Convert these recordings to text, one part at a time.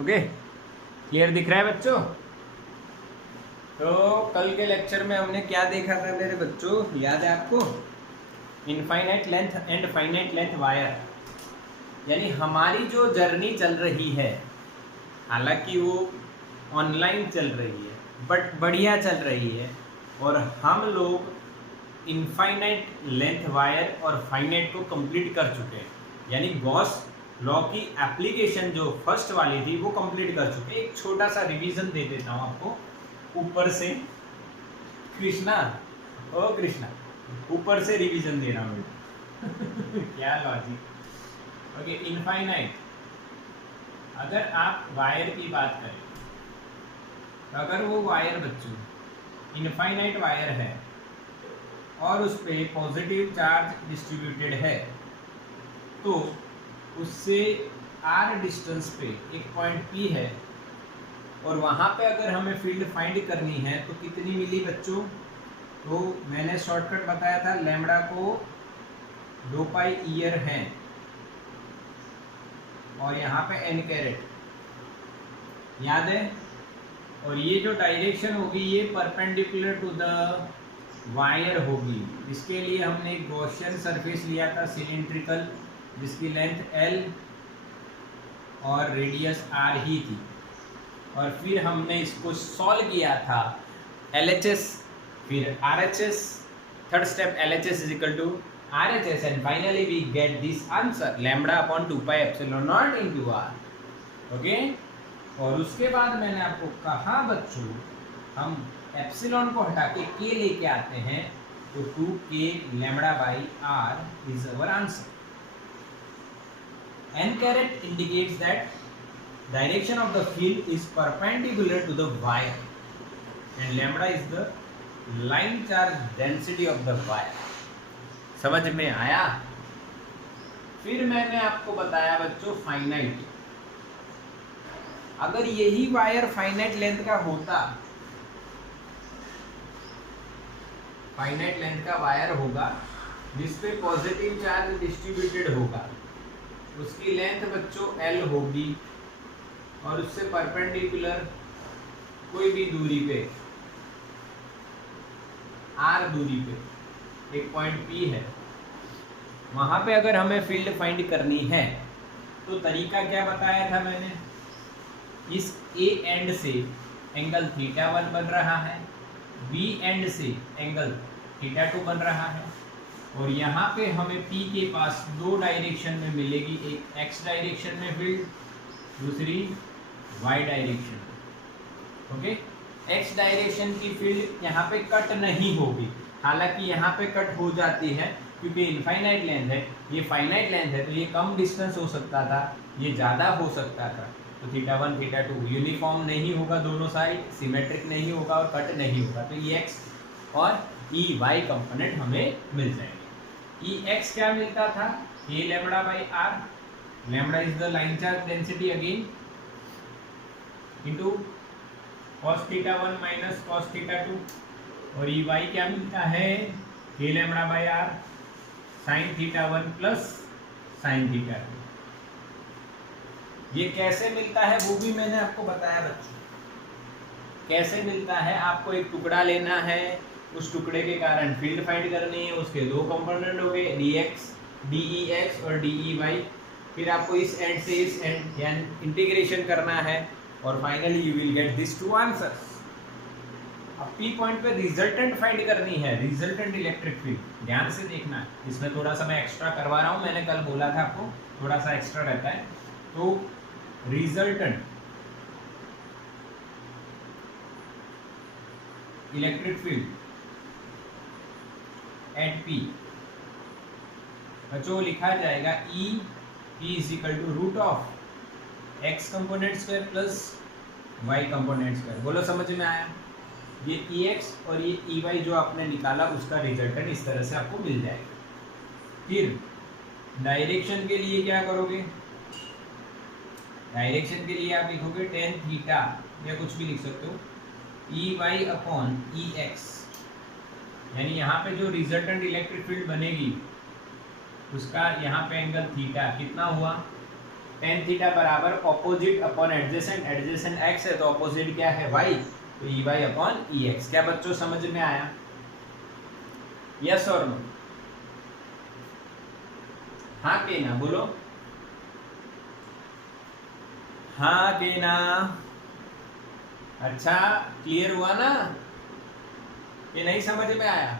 Okay, clear दिख रहा है बच्चों? तो कल के लेक्चर में हमने क्या देखा था मेरे बच्चों, याद है आपको? Infinite length and finite length wire, यानी हमारी जो जर्नी चल रही है, हालांकि वो ऑनलाइन चल रही है बट बढ़िया चल रही है, और हम लोग इनफाइनाइट लेंथ वायर और फाइनाइट को कंप्लीट कर चुके हैं। यानी गॉस लॉ की एप्लीकेशन जो फर्स्ट वाली थी वो कंप्लीट कर चुके हैं। एक छोटा सा रिवीजन दे देता हूँ आपको ऊपर से। कृष्णा, ओ कृष्णा, ऊपर से रिवीजन दे रहा हूँ क्या लॉजिक। ओके, इनफाइनाइट, अगर आप वायर की बात करें तो अगर वो वायर बच्चों इनफाइनाइट वायर है और उस पर पॉजिटिव चार्ज डिस्ट्रीब्यूटेड है, तो उससे आर डिस्टेंस पे एक पॉइंट पी है, और वहाँ पे अगर हमें फील्ड फाइंड करनी है तो कितनी मिली बच्चों? तो मैंने शॉर्टकट बताया था, लैम्बडा को 2 पाई ईयर है और यहाँ पे एन कैरेट, याद है? और ये जो डायरेक्शन होगी ये परपेंडिकुलर टू द वायर होगी। इसके लिए हमने एक गॉसियन सरफेस लिया था सिलिंड्रिकल, जिसकी लेंथ एल और रेडियस आर ही थी, और फिर हमने इसको सॉल्व किया था LHS, फिर RHS, third step LHS is equal to RHS, and finally we get this answer lambda upon 2 pi epsilon naught into R. Okay, और उसके बाद मैंने आपको कहा बच्चों, हम एप्सिलॉन को हटा के के लेके आते हैं, तो 2k lambda by R is our answer. N caret indicates that direction of the field is perpendicular to the wire, and lambda is the line charge density of the wire। समझ में आया? फिर मैंने आपको बताया बच्चों फाइनाइट, अगर यही वायर फाइनाइट लेंथ का होता, फाइनाइट लेंथ का वायर होगा जिसपे पॉजिटिव चार्ज डिस्ट्रीब्यूटेड होगा, उसकी लेंथ बच्चों L होगी, और उससे परपेंडिकुलर कोई भी दूरी पे R दूरी पे एक पॉइंट P है, वहां पे अगर हमें फील्ड फाइंड करनी है तो तरीका क्या बताया था मैंने? इस A एंड से एंगल θ1 बन रहा है, B एंड से एंगल θ2 बन रहा है, और यहाँ पे हमें P के पास 2 डायरेक्शन में मिलेगी, एक X डायरेक्शन में फील्ड, दूसरी Y direction. Okay, X direction की फील्ड यहाँ पे कट नहीं होगी, हालांकि यहाँ पे कट हो जाती है क्योंकि इनफाइनाइट लेंथ है, ये फाइनाइट लेंथ है, तो ये कम डिस्टेंस हो सकता था, ये ज़्यादा हो सकता था, तो θ1 θ2 यूनिफॉर्म नहीं होगा, दोनों साइड सिमेट्रिक नहीं होगा और कट नहीं होगा, तो Ex और Ey कंपोनेंट हमें मिल जाएंगे। Ex क्या मिलता था? A lambda by R, lambda is the line charge density again, into cos θ1 minus cos θ2, और Ey क्या मिलता है? A lambda by R sin θ1 plus sin θ2। ये कैसे मिलता है वो भी मैंने आपको बताया बच्चों, कैसे मिलता है। आपको एक टुकड़ा लेना है, उस टुकड़े के कारण फील्ड फाइंड करनी है, उसके 2 कंपोनेंट हो गए, dx और dy, फिर आपको इस एंड से इस एंड यानी इंटीग्रेशन करना है, और finally you will get this 2 answers. अब P पॉइंट पे रिजल्टेंट फाइंड करनी है, रिजल्टेंट इलेक्ट्रिक फील्ड, ध्यान से देखना है, इसमें थोड़ा सा मैं एक्स्ट्रा करवा रहा हूँ, मैंने कल बोला था आपको थोड़ा सा एक्स्ट्रा रहता है। तो resultant electric field at P बच्चों लिखा जाएगा P is equal to root of x component square plus y component square. बोलो समझ में आया? ये Ex और ये Ey जो आपने निकाला उसका रिजल्टेंट इस तरह से आपको मिल जाएगा। फिर डायरेक्शन के लिए क्या करोगे? डायरेक्शन के लिए आप लिखोगे tan थीटा, या कुछ भी लिख सकते हो, Ey अपॉन Ex, यानी यहाँ पे जो रिजल्टेंट इलेक्ट्रिक फील्ड बनेगी उसका यहाँ पे एंगल थीटा कितना हुआ? टेन थीटा बराबर opposite upon adjacent, adjacent x है तो ऑपोजिट क्या है वाई, तो ई वाई अपॉन ई एक्स। क्या बच्चों समझ में आया? यस और नो? हाँ के ना बोलो, हाँ के ना? अच्छा क्लियर हुआ ना? ये नहीं समझ में आया?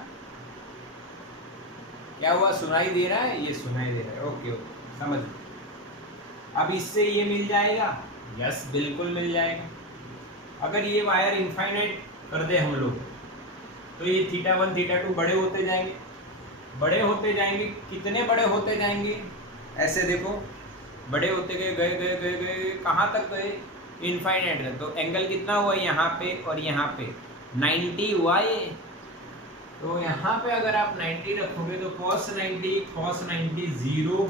क्या हुआ, सुनाई दे रहा है? ये सुनाई दे रहा है, ओके ओके समझ। अब इससे ये मिल जाएगा? यस बिल्कुल मिल जाएगा। अगर ये वायर इनफाइनाइट कर दे हम लोग तो ये थीटा वन थीटा टू बड़े होते जाएंगे, बड़े होते जाएंगे। कितने बड़े होते जाएंगे? ऐसे देखो, बड़े होते गए गए गए गए गए कहाँ तक गए? इनफाइनाइट तक। तो एंगल कितना हुआ यहाँ पे और यहाँ पे? 90 हुआ ये। तो यहाँ पे अगर आप 90 रखोगे तो cos 90 0,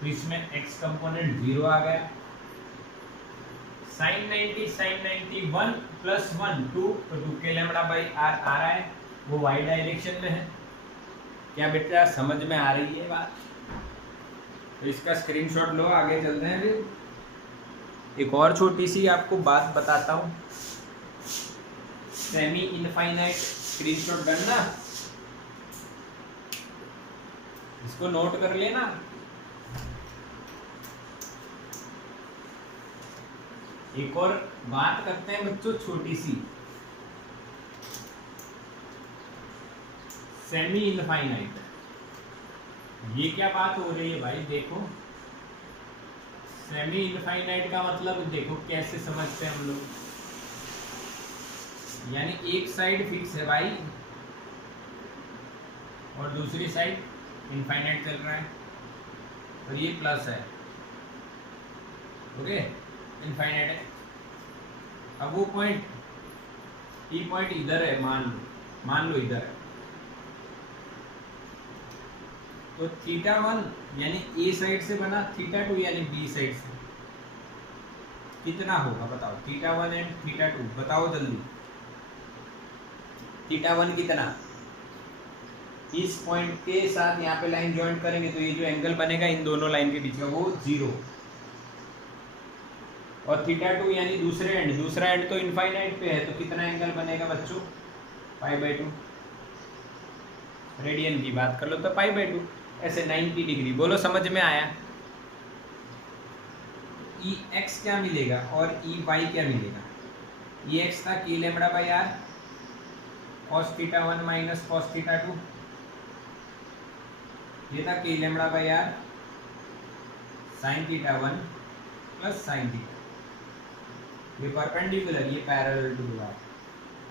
तो इसमें x कंपोनेंट 0 आ गया। sin 90 1 प्लस 1 2, तो 2 के लैम्बडा बाई आर आ रहा है, वो y डायरेक्शन में है। क्या बेटा समझ में आ रही है बात? तो इसका स्क्रीनशॉट लो, आगे चलते हैं। फिर एक और छोटी सी आपको बात बताता हूँ, सेमी इनफाइनाइट स्क्रीनशॉट करना, इसको नोट कर लेना। एक और बात करते हैं बच्चों छोटी सी, सेमी इनफाइनाइट। ये क्या बात हो रही है भाई? देखो सेमी इनफाइनाइट का मतलब देखो कैसे समझते हैं हम लोग। यानी एक साइड फिक्स है भाई और दूसरी साइड इनफाइनाइट चल रहा है, और ये प्लस है, ओके इनफाइनाइट है। अब वो पॉइंट ई पॉइंट इधर है, मान लो इधर है, तो थीटा वन यानी ए साइड से बना, थीटा टू यानी बी साइड से कितना होगा बताओ? Theta one and theta two बताओ जल्दी। थीटा वन कितना? इस पॉइंट के साथ यहाँ पे लाइन ज्वाइन करेंगे तो ये जो एंगल बनेगा इन दोनों लाइन के बीच का वो 0, और थीटा टू यानी दूसरे एंड, दूसरा एंड तो इनफाइनाइट पे है, तो कितना एंगल बनेगा बच्चों? π/2। रेडियन की बात कर लो तो π/2, ऐसे 90 डिग्री। बोलो समझ में आया? ई एक्स क्या मिलेगा और ई वाई क्या मिलेगा? ई एक्स था k lambda by R cos theta one minus cos theta two, ये था k lambda by R sin theta one plus sin theta, ये परपेंडिकुलर, ये parallel to R.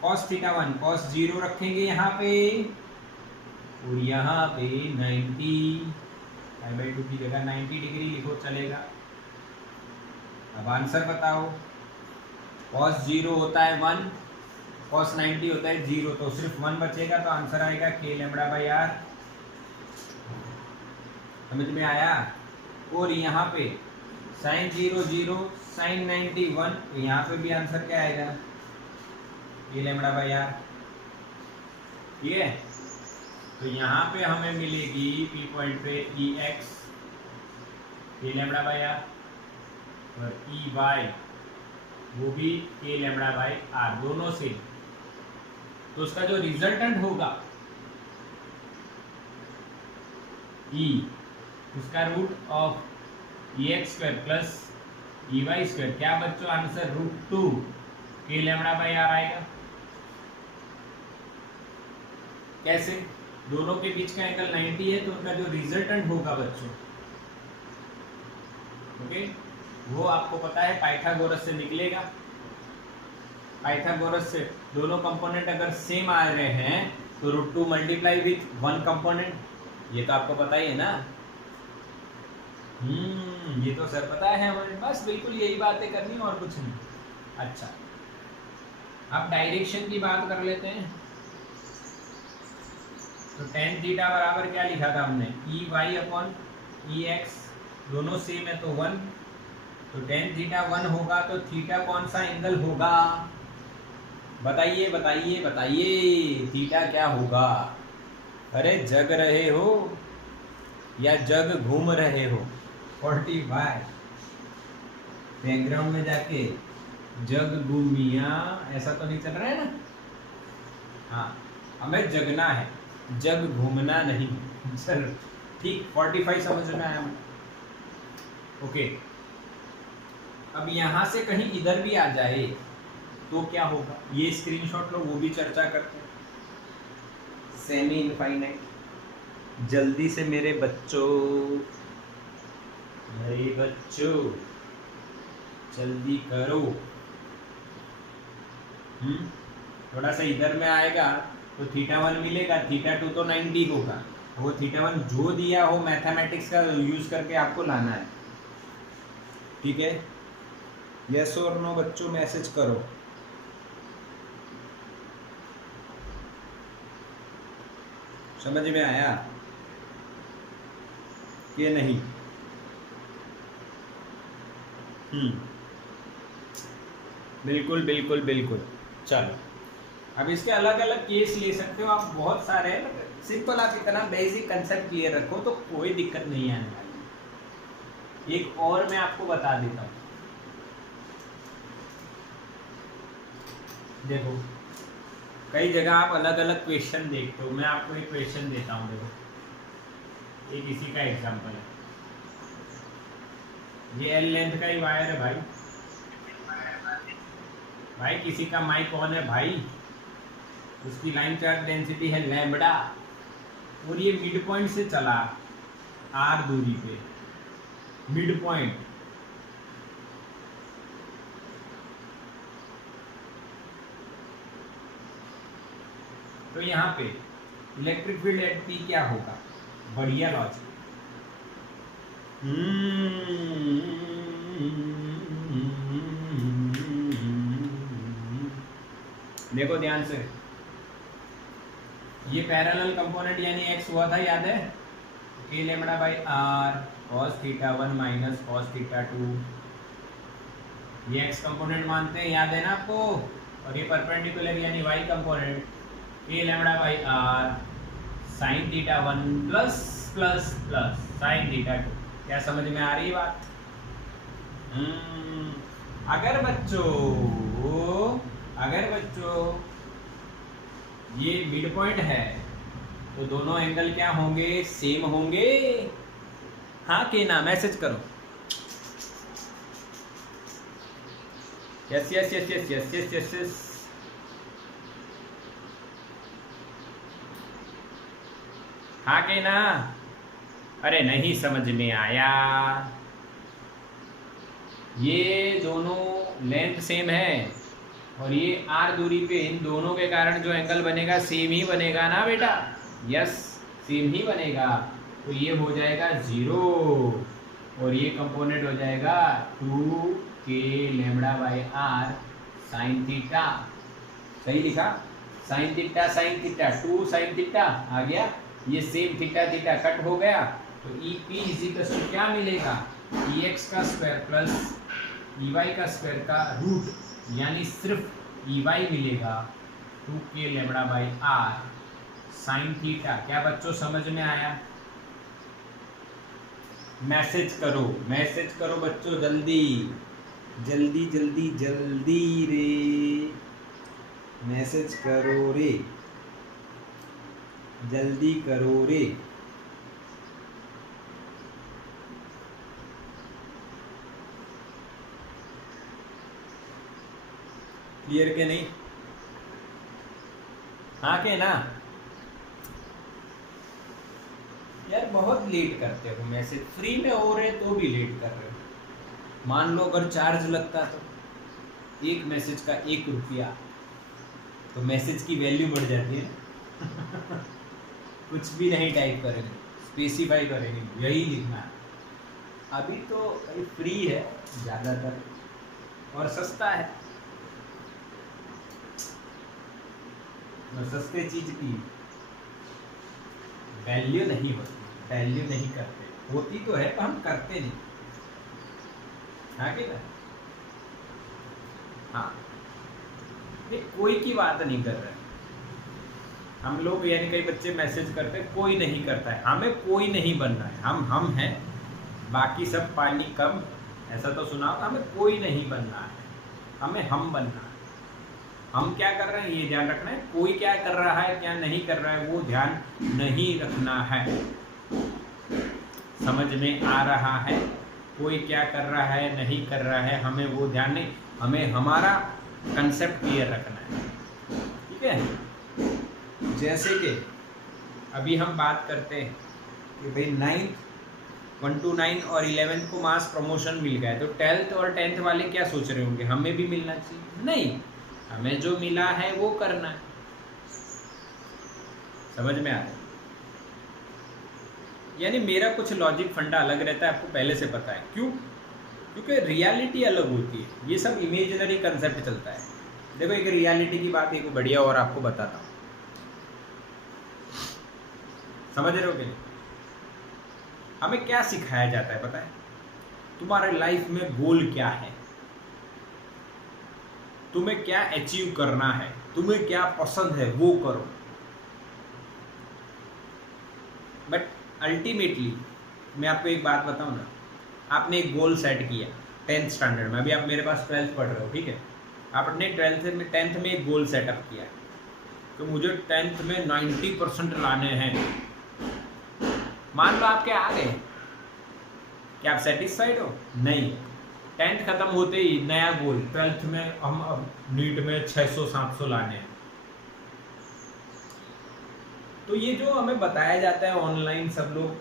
cos theta one cos 0 रखेंगे यहाँ पे, और यहाँ पे 90 π/2 की जगह 90 डिग्री लिखो चलेगा। अब आंसर बताओ, cos 0 होता है 1, cos 90 होता है 0, तो सिर्फ 1 बचेगा, तो आंसर आएगा k लैम्बडा बाई आर। समझ में आया? और यहाँ पे sin 0 0 sin 90 1, तो यहाँ पे भी आंसर क्या आएगा? k lambda by R. ठीक है, तो यहाँ पे हमें मिलेगी P पॉइंट पे E X k lambda by R, और ई वाई वो भी k लैम्बडा बाई आर, दोनों से। तो उसका जो रिजल्टेंट होगा E, उसका root of E X square plus E Y square, क्या बच्चों answer? √2 k lambda by R आएगा। कैसे? दोनों के बीच का एंगल 90 है, तो उनका जो रिजल्टेंट होगा बच्चों, ओके, वो आपको पता है पाइथागोरस से निकलेगा। पाइथागोरस से दोनों कंपोनेंट अगर सेम आ रहे हैं तो √2 मल्टीप्लाई विथ 1 कंपोनेंट, ये तो आपको पता ही है ना। ये तो सर पता है हमारे पास, बिल्कुल यही बातें करनी और कुछ नहीं। अच्छा, अब डायरेक्शन की बात कर लेते हैं। तो tan थीटा बराबर क्या लिखा था हमने? ई वाई अपॉन ई एक्स, दोनों सेम है तो 1, तो tan थीटा 1 होगा, तो थीटा कौन सा एंगल होगा? बताइए बताइए बताइए, थीटा क्या होगा? अरे जग रहे हो या जग घूम रहे हो? 45 बैकग्राउंड में जाके जग घूमिया, ऐसा तो नहीं चल रहा है ना? हाँ, हमें जगना है, जग घूमना नहीं। चलो ठीक, 45 समझ में आया। ओके, अब यहाँ से कहीं इधर भी आ जाए तो क्या होगा, ये स्क्रीनशॉट लो, वो भी चर्चा करते हैं। सेमी इनफाइनाइट, जल्दी से मेरे बच्चों जल्दी करो। थोड़ा सा इधर में आएगा तो θ1 मिलेगा, θ2 तो 90 होगा। वो θ1 जो दिया हो मैथमेटिक्स का यूज करके आपको लाना है, ठीक है? यस और नो बच्चों, मैसेज करो। समझ में आया कि नहीं? बिल्कुल बिल्कुल बिल्कुल। चलो, अब इसके अलग अलग केस ले सकते हो आप, बहुत सारे हैं। सिंपल आप इतना बेसिक कंसेप्ट क्लियर रखो तो कोई दिक्कत नहीं आने वाली। एक और मैं आपको बता देता हूँ, देखो कई जगह आप अलग अलग क्वेश्चन देखते हो। मैं आपको एक क्वेश्चन देता हूँ, देखो एक इसी का एग्जांपल है। ये एल लेंथ का ही वायर है भाई। भाई किसी का माइक ऑन है भाई, उसकी लाइन चार्ज डेंसिटी है लैम्बडा, और ये मिड पॉइंट से चला आर दूरी पे, मिड पॉइंट। तो यहाँ पे इलेक्ट्रिक फील्ड एट पी क्या होगा? बढ़िया लॉजिक। देखो ध्यान से, ये पैरेलल कंपोनेंट यानी एक्स हुआ था, याद है? A lambda by R cos θ1 minus cos θ2, ये एक्स कंपोनेंट मानते हैं, याद है ना आपको? और ये परपेंडिकुलर यानी Y component A lambda by R sine θ1 plus plus plus sine θ2। क्या समझ में आ रही है बात? अगर बच्चों ये मिड पॉइंट है तो दोनों एंगल क्या होंगे? सेम होंगे। हाँ कि ना? मैसेज करो। Yes yes yes yes yes yes yes yes. हाँ कि ना? अरे नहीं समझ में आया। ये दोनों लेंथ सेम है और ये आर दूरी पे, इन दोनों के कारण जो एंगल बनेगा सेम ही बनेगा ना बेटा? यस, सेम ही बनेगा। तो ये हो जाएगा 0 और ये कंपोनेंट हो जाएगा 2k lambda by R sine theta. सही लिखा? Sine theta sine theta 2 sine theta आ गया। ये सेम थीटा थीटा कट हो गया, तो ई पी इजिकल्स टू क्या मिलेगा? ई एक्स का स्क्वायर प्लस ई वाई का स्क्वायर का रूट, यानी सिर्फ ई वाई मिलेगा 2k lambda by R sine theta. क्या बच्चों समझ में आया? मैसेज करो बच्चों, जल्दी जल्दी जल्दी जल्दी रे, मैसेज करो रे, जल्दी करो रे। क्लियर के नहीं? हाँ के ना? यार बहुत लेट करते हो मैसेज, फ्री में हो रहे तो भी लेट कर रहे हो। मान लो अगर चार्ज लगता तो एक मैसेज का 1 रुपया, तो मैसेज की वैल्यू बढ़ जाती है। कुछ भी नहीं टाइप करेंगे, स्पेसिफाई करेंगे, यही लिखना है। अभी तो फ्री है ज़्यादातर और सस्ता है, सस्ते चीज की वैल्यू नहीं होती, वैल्यू नहीं करते। होती तो है पर हम करते नहीं। हाँ कि ना? हाँ, ये कोई की बात नहीं कर रहे हम लोग, यानी कई बच्चे मैसेज करते, कोई नहीं करता है। हमें कोई नहीं बनना है, हम हैं, बाकी सब पानी कम ऐसा तो सुना होगा, हमें कोई नहीं बनना है, हमें हम बनना है। हम क्या कर रहे हैं ये ध्यान रखना है, कोई क्या कर रहा है क्या नहीं कर रहा है वो ध्यान नहीं रखना है। समझ में आ रहा है? कोई क्या कर रहा है नहीं कर रहा है हमें वो ध्यान नहीं, हमें हमारा कंसेप्ट क्लियर रखना है। ठीक है, जैसे कि अभी हम बात करते हैं कि भाई 9th 1 to 9 और 11th को मास प्रमोशन मिल गया है, तो 12th और 10th वाले क्या सोच रहे होंगे हमें भी मिलना चाहिए? नहीं, हमें जो मिला है वो करना है। समझ में आ रहा है? यानी मेरा कुछ लॉजिक फंडा अलग रहता है, आपको पहले से पता है। क्यों? क्योंकि रियलिटी अलग होती है, ये सब इमेजिनरी कंसेप्ट चलता है। देखो एक रियलिटी की बात एक बढ़िया और आपको बताता हूँ, समझ रहे हो कि नहीं? हमें क्या सिखाया जाता है पता है? तुम्हारे लाइफ में गोल क्या है, तुम्हें क्या अचीव करना है, तुम्हें क्या पसंद है वो करो। बट अल्टीमेटली मैं आपको एक बात बताऊं ना, आपने एक गोल सेट किया 10th स्टैंडर्ड में, अभी आप मेरे पास 12th पढ़ रहे हो, ठीक है? आपने 10th में एक गोल सेटअप किया तो मुझे 10th में 90% लाने हैं। मान लो आपके आ गए, क्या आप सेटिस्फाइड हो? नहीं। 10th खत्म होते ही नया गोल, 12th में हम अब नीट में 600-700 लाने हैं। तो ये जो हमें बताया जाता है ऑनलाइन, सब लोग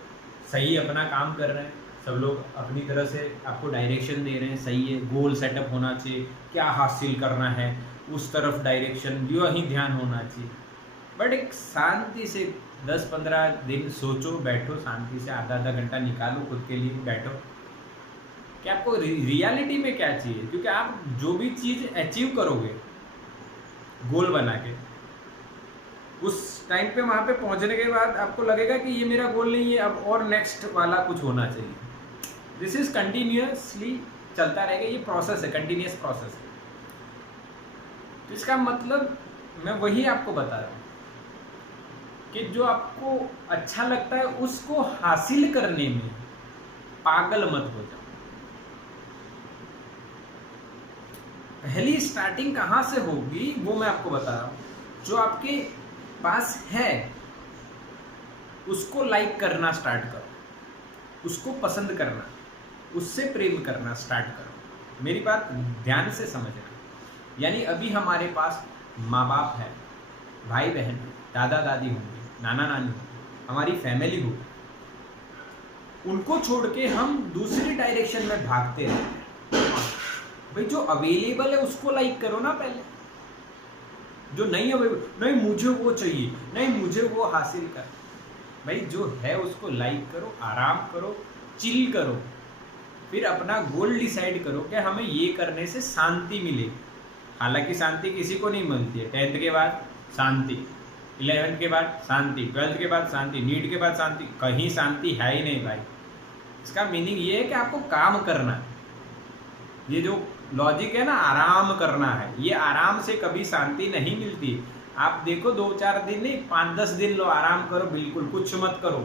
सही अपना काम कर रहे हैं, सब लोग अपनी तरह से आपको डायरेक्शन दे रहे हैं, सही है, गोल सेटअप होना चाहिए, क्या हासिल करना है उस तरफ डायरेक्शन, जो ही ध्यान होना चाहिए। बट एक शांति से 10-15 दिन सोचो, बैठो शांति से, आधा घंटा निकालो खुद के लिए, बैठो कि आपको रियलिटी में क्या चाहिए। क्योंकि आप जो भी चीज़ अचीव करोगे गोल बना के, उस टाइम पे वहाँ पे पहुँचने के बाद आपको लगेगा कि ये मेरा गोल नहीं है, अब और नेक्स्ट वाला कुछ होना चाहिए। दिस इज कंटिन्यूसली चलता रहेगा, ये प्रोसेस है, कंटिन्यूस प्रोसेस है। तो इसका मतलब मैं वही आपको बता रहा हूँ कि जो आपको अच्छा लगता है उसको हासिल करने में पागल मत हो जाओ। पहली स्टार्टिंग कहाँ से होगी वो मैं आपको बता रहा हूँ। जो आपके पास है उसको लाइक करना स्टार्ट करो, उसको पसंद करना, उससे प्रेम करना स्टार्ट करो। मेरी बात ध्यान से समझना। यानी अभी हमारे पास माँ बाप है, भाई बहन, दादा दादी होंगे, नाना नानी होंगे, हमारी फैमिली होगी, उनको छोड़ के हम दूसरी डायरेक्शन में भागते रहते हैं। भाई जो अवेलेबल है उसको लाइक करो ना पहले, जो नहीं है नहीं मुझे वो चाहिए, नहीं मुझे वो हासिल कर। भाई जो है उसको लाइक करो, आराम करो, चिल करो, फिर अपना गोल डिसाइड करो कि हमें ये करने से शांति मिलेगी। हालांकि शांति किसी को नहीं मिलती है। 10th के बाद शांति, 11th के बाद शांति, 12th के बाद शांति, नीट के बाद शांति, कहीं शांति है ही नहीं भाई। इसका मीनिंग ये है कि आपको काम करना है। ये जो लॉजिक है ना, आराम करना है, ये आराम से कभी शांति नहीं मिलती। आप देखो 2-4 दिन नहीं, 5-10 दिन लो, आराम करो, बिल्कुल कुछ मत करो,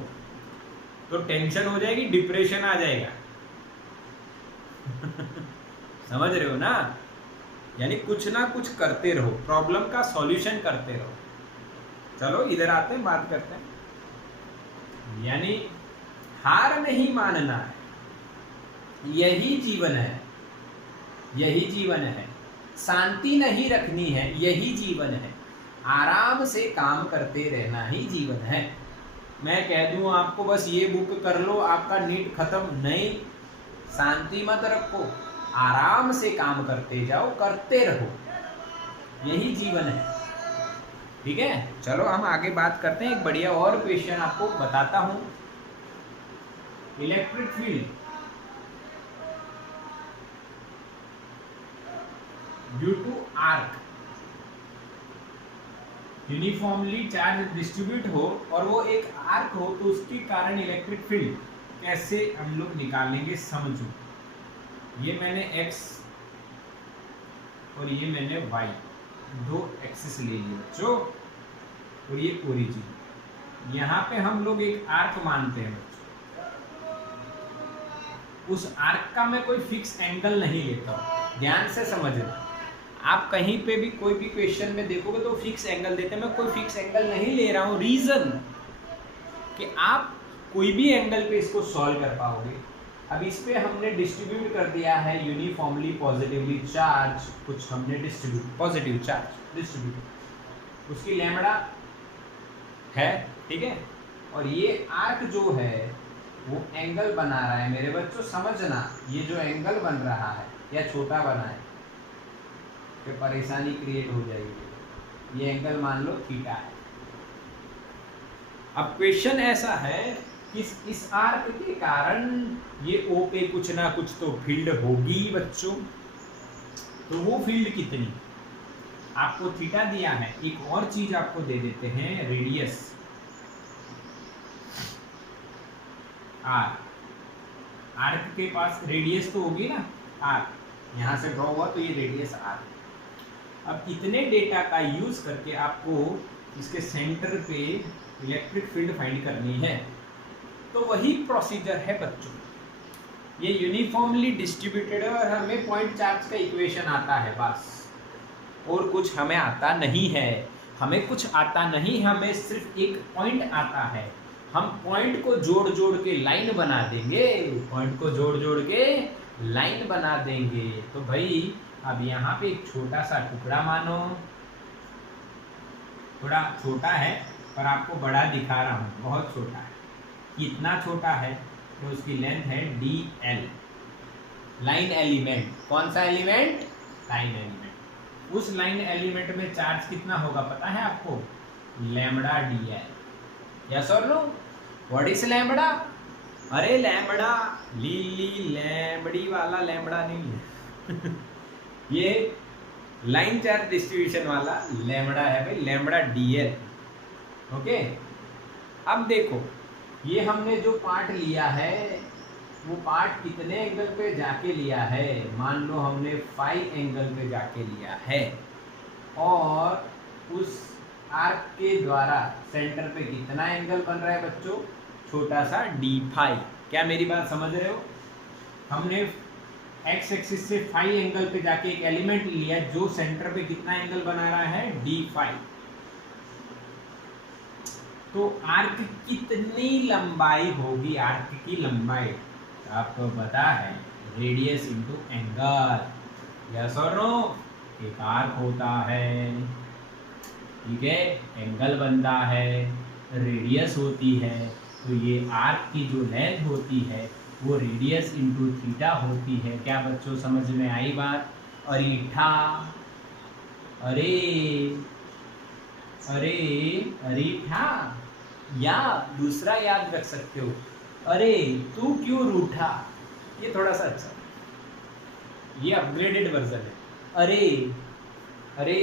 तो टेंशन हो जाएगी, डिप्रेशन आ जाएगा। समझ रहे हो ना? यानी कुछ ना कुछ करते रहो, प्रॉब्लम का सॉल्यूशन करते रहो। चलो इधर आते हैं, बात करते हैं। यानी हार नहीं मानना है, यही जीवन है, यही जीवन है। शांति नहीं रखनी है, यही जीवन है। आराम से काम करते रहना ही जीवन है। मैं कह दूं आपको बस ये बुक कर लो, आपका नीट खत्म, नहीं, शांति मत रखो, आराम से काम करते जाओ, करते रहो, यही जीवन है। ठीक है, चलो हम आगे बात करते हैं। एक बढ़िया और क्वेश्चन आपको बताता हूं। Electric field due to arc uniformly charge distribute हो और वो एक आर्क हो, तो उसके कारण इलेक्ट्रिक फील्ड कैसे हम लोग निकालेंगे, समझो। ये मैंने x और ये मैंने y, दो एक्सिस ले लिए बच्चों, और ये ओरिजिन। यहाँ पे हम लोग एक आर्क मानते हैं बच्चों, उस आर्क का मैं कोई फिक्स एंगल नहीं लेता हूँ। ध्यान से समझना, आप कहीं पे भी कोई भी क्वेश्चन में देखोगे तो फिक्स एंगल देते हैं, मैं कोई फिक्स एंगल नहीं ले रहा हूँ। रीजन कि आप कोई भी एंगल पे इसको सॉल्व कर पाओगे। अब इस पे हमने डिस्ट्रीब्यूट कर दिया है यूनिफॉर्मली पॉजिटिवली चार्ज, कुछ हमने डिस्ट्रीब्यूट पॉजिटिव चार्ज डिस्ट्रीब्यूट, उसकी लैम्बडा है, ठीक है। और ये आर्क जो है वो एंगल बना रहा है मेरे बच्चों, समझना, ये जो एंगल बन रहा है या छोटा बना है कि परेशानी क्रिएट हो जाएगी। ये एंगल मान लो थीटा है। अब क्वेश्चन ऐसा है कि इस आर्क के कारण ये ओ पे कुछ ना कुछ तो फील्ड होगी बच्चों, तो वो फील्ड कितनी, आपको थीटा दिया है। एक और चीज आपको दे देते हैं, रेडियस आर। आर्क के पास रेडियस तो होगी ना, आर यहां से ड्रॉ हुआ तो ये रेडियस आर। अब इतने डेटा का यूज करके आपको इसके सेंटर पे इलेक्ट्रिक फील्ड फाइंड करनी है। तो वही प्रोसीजर है बच्चों, ये यूनिफॉर्मली डिस्ट्रीब्यूटेड है और हमें पॉइंट चार्ज का इक्वेशन आता है बस, और कुछ हमें आता नहीं है। हमें कुछ आता नहीं, हमें सिर्फ एक पॉइंट आता है। हम पॉइंट को जोड़ जोड़ के लाइन बना देंगे, पॉइंट को जोड़ जोड़ के लाइन बना देंगे। तो भाई अब यहाँ पे एक छोटा सा टुकड़ा मानो, थोड़ा छोटा है पर आपको बड़ा दिखा रहा हूँ, बहुत छोटा है। कितना छोटा है तो उसकी लेंथ है DL, लाइन एलिमेंट। कौन सा एलिमेंट? Line element. उस लाइन एलिमेंट में चार्ज कितना होगा पता है आपको? Lambda DL। यस और नो? What is lambda? अरे लैम्बडा लीली लैम्बडी वाला लैम्बडा नहीं है ये लाइन चार्ज डिस्ट्रीब्यूशन वाला लैम्बडा है भाई, लैम्बडा DL। ओके, अब देखो ये हमने जो पार्ट लिया है वो पार्ट कितने एंगल पे जाके लिया है? मान लो हमने फाई एंगल पे जाके लिया है, और उस आर्क के द्वारा सेंटर पे कितना एंगल बन रहा है बच्चों? छोटा सा d फाई। क्या मेरी बात समझ रहे हो? हमने एक्स एक्सिस से फाई एंगल पे जाके एक एलिमेंट लिया जो सेंटर पे कितना एंगल बना रहा है? d phi. तो आर्क कितनी लंबाई होगी? आर्क की लंबाई आपको पता है, रेडियस इनटू एंगल। यस और नो? एक आर्क होता है, ठीक है, एंगल बनता है, रेडियस होती है, तो ये आर्क की जो लेंथ होती है वो रेडियस इनटू थीटा होती है। क्या बच्चों समझ में आई बात? अरीठा, अरे अरे अरीठा, या दूसरा याद रख सकते हो, अरे तू क्यों रूठा। ये थोड़ा सा अच्छा, ये अपग्रेडेड वर्जन है। अरे अरे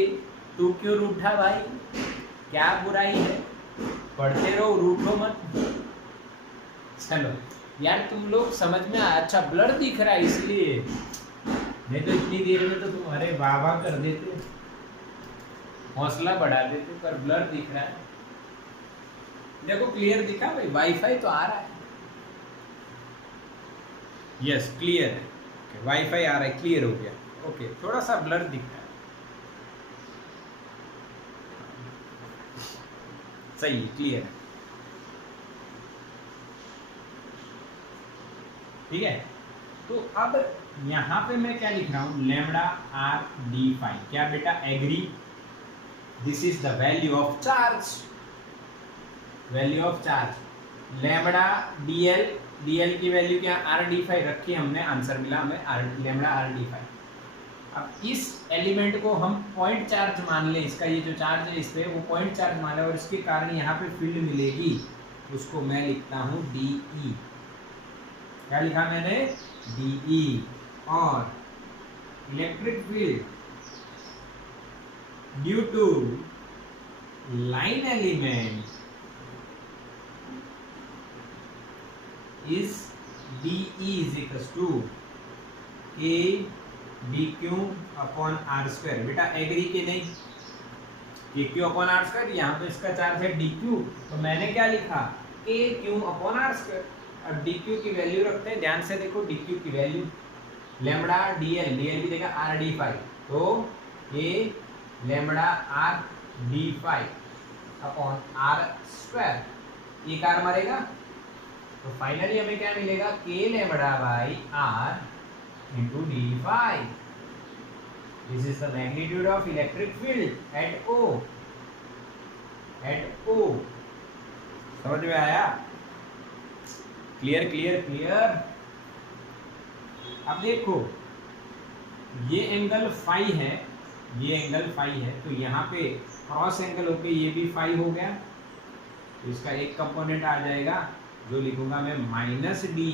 तू क्यों रूठा भाई, क्या बुराई है, पढ़ते रहो, रूठो मत। चलो यार तुम लोग समझ में आया? अच्छा ब्लर दिख रहा है इसलिए, नहीं तो इतनी देर में तो तुम अरे वाह वाह कर देते, हौसला बढ़ा देते, पर ब्लर दिख रहा है। देखो क्लियर दिखा भाई, वाईफाई तो आ रहा है। यस क्लियर है, वाईफाई आ रहा है, क्लियर हो गया। ओके, थोड़ा सा ब्लर दिख रहा है, सही क्लियर है, ठीक है। तो अब यहाँ पे मैं क्या लिख रहा हूँ? Lambda R D phi. क्या बेटा agree? This is the value of charge, value of charge lambda DL। DL की वैल्यू क्या? आर डी फाई रखी हमने, आंसर मिला हमें लैम्बडा आर डी फाई। अब इस एलिमेंट को हम पॉइंट चार्ज मान लें, इसका ये जो चार्ज है इस पे वो पॉइंट चार्ज मान लें, और इसके कारण यहाँ पे फील्ड मिलेगी, उसको मैं लिखता हूँ DE। क्या लिखा मैंने? DE। और electric field due to line element is DE is equals to A dq upon R square. बेटा एग्री के नहीं? dq अपॉन आर स्क्वायर, यहाँ पे इसका चार्ज है dq, तो मैंने क्या लिखा? AQ upon R square. अब डी क्यू की वैल्यू रखते हैं, ध्यान से देखो डी क्यू की वैल्यू लेमड़ा डी एल की जगह आर डी फाइव, तो A lambda R D five upon R square, ये कार मरेगा, तो फाइनली हमें क्या मिलेगा, K lambda by R into D five. This is the magnitude of electric field at O, at O. समझ में आया? Clear clear clear. अब देखो ये एंगल फाई है, ये एंगल फाई है, तो यहाँ पे क्रॉस एंगल होके ये भी फाई हो गया, तो इसका एक कंपोनेंट आ जाएगा जो लिखूंगा मैं minus D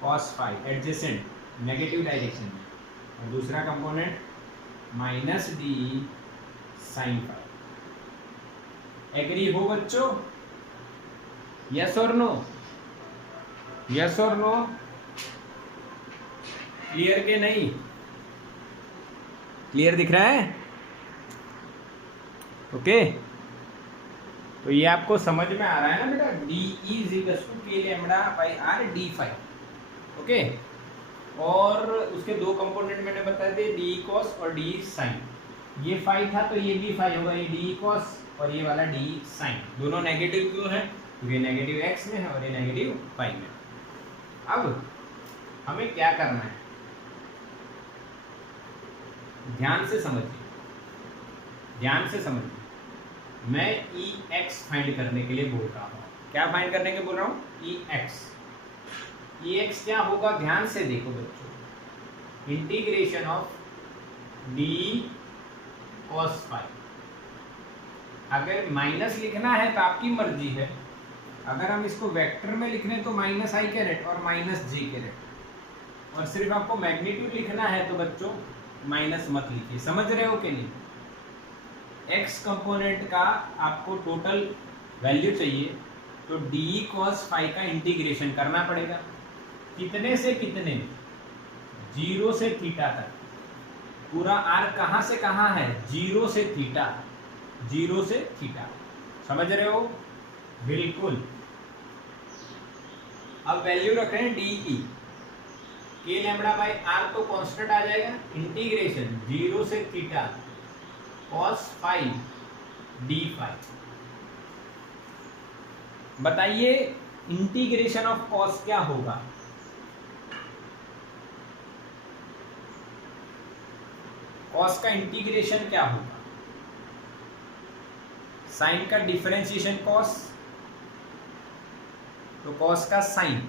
cos phi adjacent negative direction में, और दूसरा component minus D sine phi. Agree हो बच्चों? यस और नो? यस और नो? क्लियर के नहीं? क्लियर दिख रहा है? ओके, तो ये आपको समझ में आ रहा है ना बेटा, डी इज इक्वल टू के lambda by are D five. Okay, और उसके दो कंपोनेंट मैंने बताए थे, डी कॉस और डी साइन। ये फाइव था तो ये भी फाइव होगा, ये डी कॉस और ये वाला डी साइन, दोनों नेगेटिव क्यों है? क्योंकि नेगेटिव एक्स में है और ये नेगेटिव फाई में। अब हमें क्या करना है, ध्यान से समझिए, ध्यान से समझिए। मैं ई एक्स फाइंड करने के लिए बोल रहा हूँ। क्या फाइंड करने के बोल रहा हूँ? ई एक्स। ई एक्स क्या होगा, ध्यान से देखो बच्चों, integration of D cos phi. अगर माइनस लिखना है तो आपकी मर्जी है, अगर हम इसको वेक्टर में लिख रहे हैं तो माइनस आई कैरेट और माइनस जे कैरेट, और सिर्फ आपको मैग्नीट्यूड लिखना है तो बच्चों माइनस मत लिखिए। समझ रहे हो कि नहीं? एक्स कंपोनेंट का आपको टोटल वैल्यू चाहिए, तो डी कॉस फाई का इंटीग्रेशन करना पड़ेगा। कितने से कितने? 0 से थीटा तक। पूरा आर कहाँ से कहाँ है? 0 से थीटा, 0 से थीटा। समझ रहे हो? बिल्कुल। अब वैल्यू रख रहे हैं D E, K lambda by R तो कांस्टेंट आ जाएगा, इंटीग्रेशन 0 से theta cos phi D phi. बताइए इंटीग्रेशन ऑफ कॉस क्या होगा? कॉस का इंटीग्रेशन क्या होगा? साइन का डिफरेंशिएशन कॉस, तो कॉस का साइन,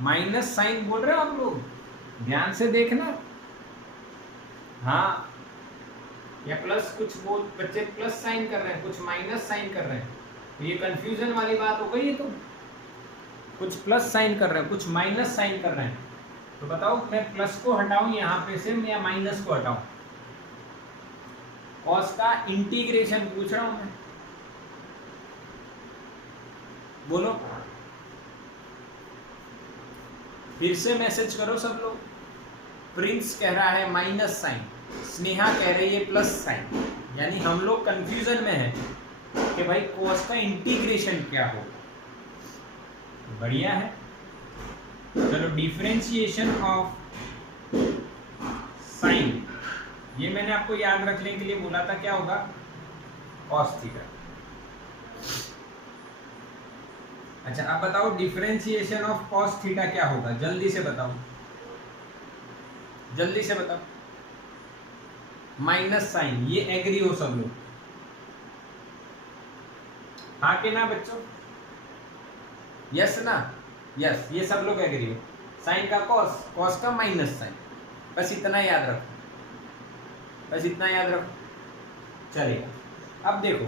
माइनस साइन बोल रहे हो आप लोग, ध्यान से देखना। हाँ, या प्लस, कुछ बोल बच्चे प्लस साइन कर रहे हैं, कुछ माइनस साइन कर रहे हैं, तो ये कंफ्यूजन वाली बात हो गई है। तो कुछ प्लस साइन कर रहे हैं, कुछ माइनस साइन कर रहे हैं, तो बताओ मैं प्लस को हटाऊं यहाँ पे से या माइनस को हटाऊं? कॉस का इंटीग्रेशन पूछ रहा हूं मैं, बोलो। फिर से मैसेज करो सब लोग। प्रिंस कह रहा है माइनस साइन, स्नेहा कह रही है प्लस साइन, यानी हम लोग कंफ्यूजन में हैं कि भाई कॉस का इंटीग्रेशन क्या हो। बढ़िया है, चलो डिफरेंशिएशन ऑफ साइन, ये मैंने आपको याद रखने के लिए बोला था, क्या होगा? Cos theta. अच्छा अब बताओ डिफरेंशिएशन ऑफ कॉस थीटा क्या होगा? जल्दी से बताओ, जल्दी से बताओ। माइनस साइन, ये एग्री हो सब लोग? हाँ कि ना बच्चों? यस ना? यस, ये सब लोग एग्री हो। साइन का कॉस, कॉस का माइनस साइन, बस इतना याद रखो, बस इतना याद रखो, चलेगा। अब देखो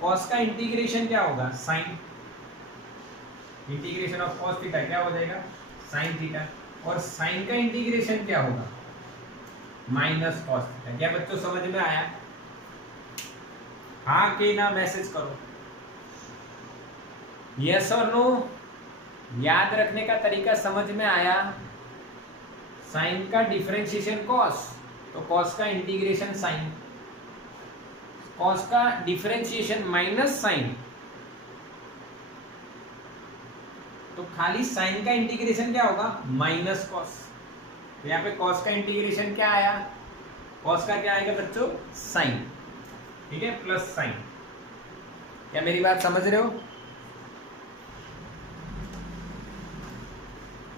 कॉस का इंटीग्रेशन क्या होगा? Sine, integration of cos theta क्या हो जाएगा? Sine theta. और साइन का इंटीग्रेशन क्या होगा? Minus cos theta. क्या बच्चों समझ में आया? हाँ कि ना? मैसेज करो, यस और नो। याद रखने का तरीका समझ में आया? साइन का डिफरेंशिएशन कॉस, तो कॉस का इंटीग्रेशन साइन। कॉस का डिफरेंशिएशन माइनस साइन, तो खाली साइन का इंटीग्रेशन क्या होगा, माइनस कॉस। तो यहाँ पे कॉस का इंटीग्रेशन क्या आया, कॉस का क्या आएगा बच्चों, साइन, ठीक है, प्लस साइन। क्या मेरी बात समझ रहे हो?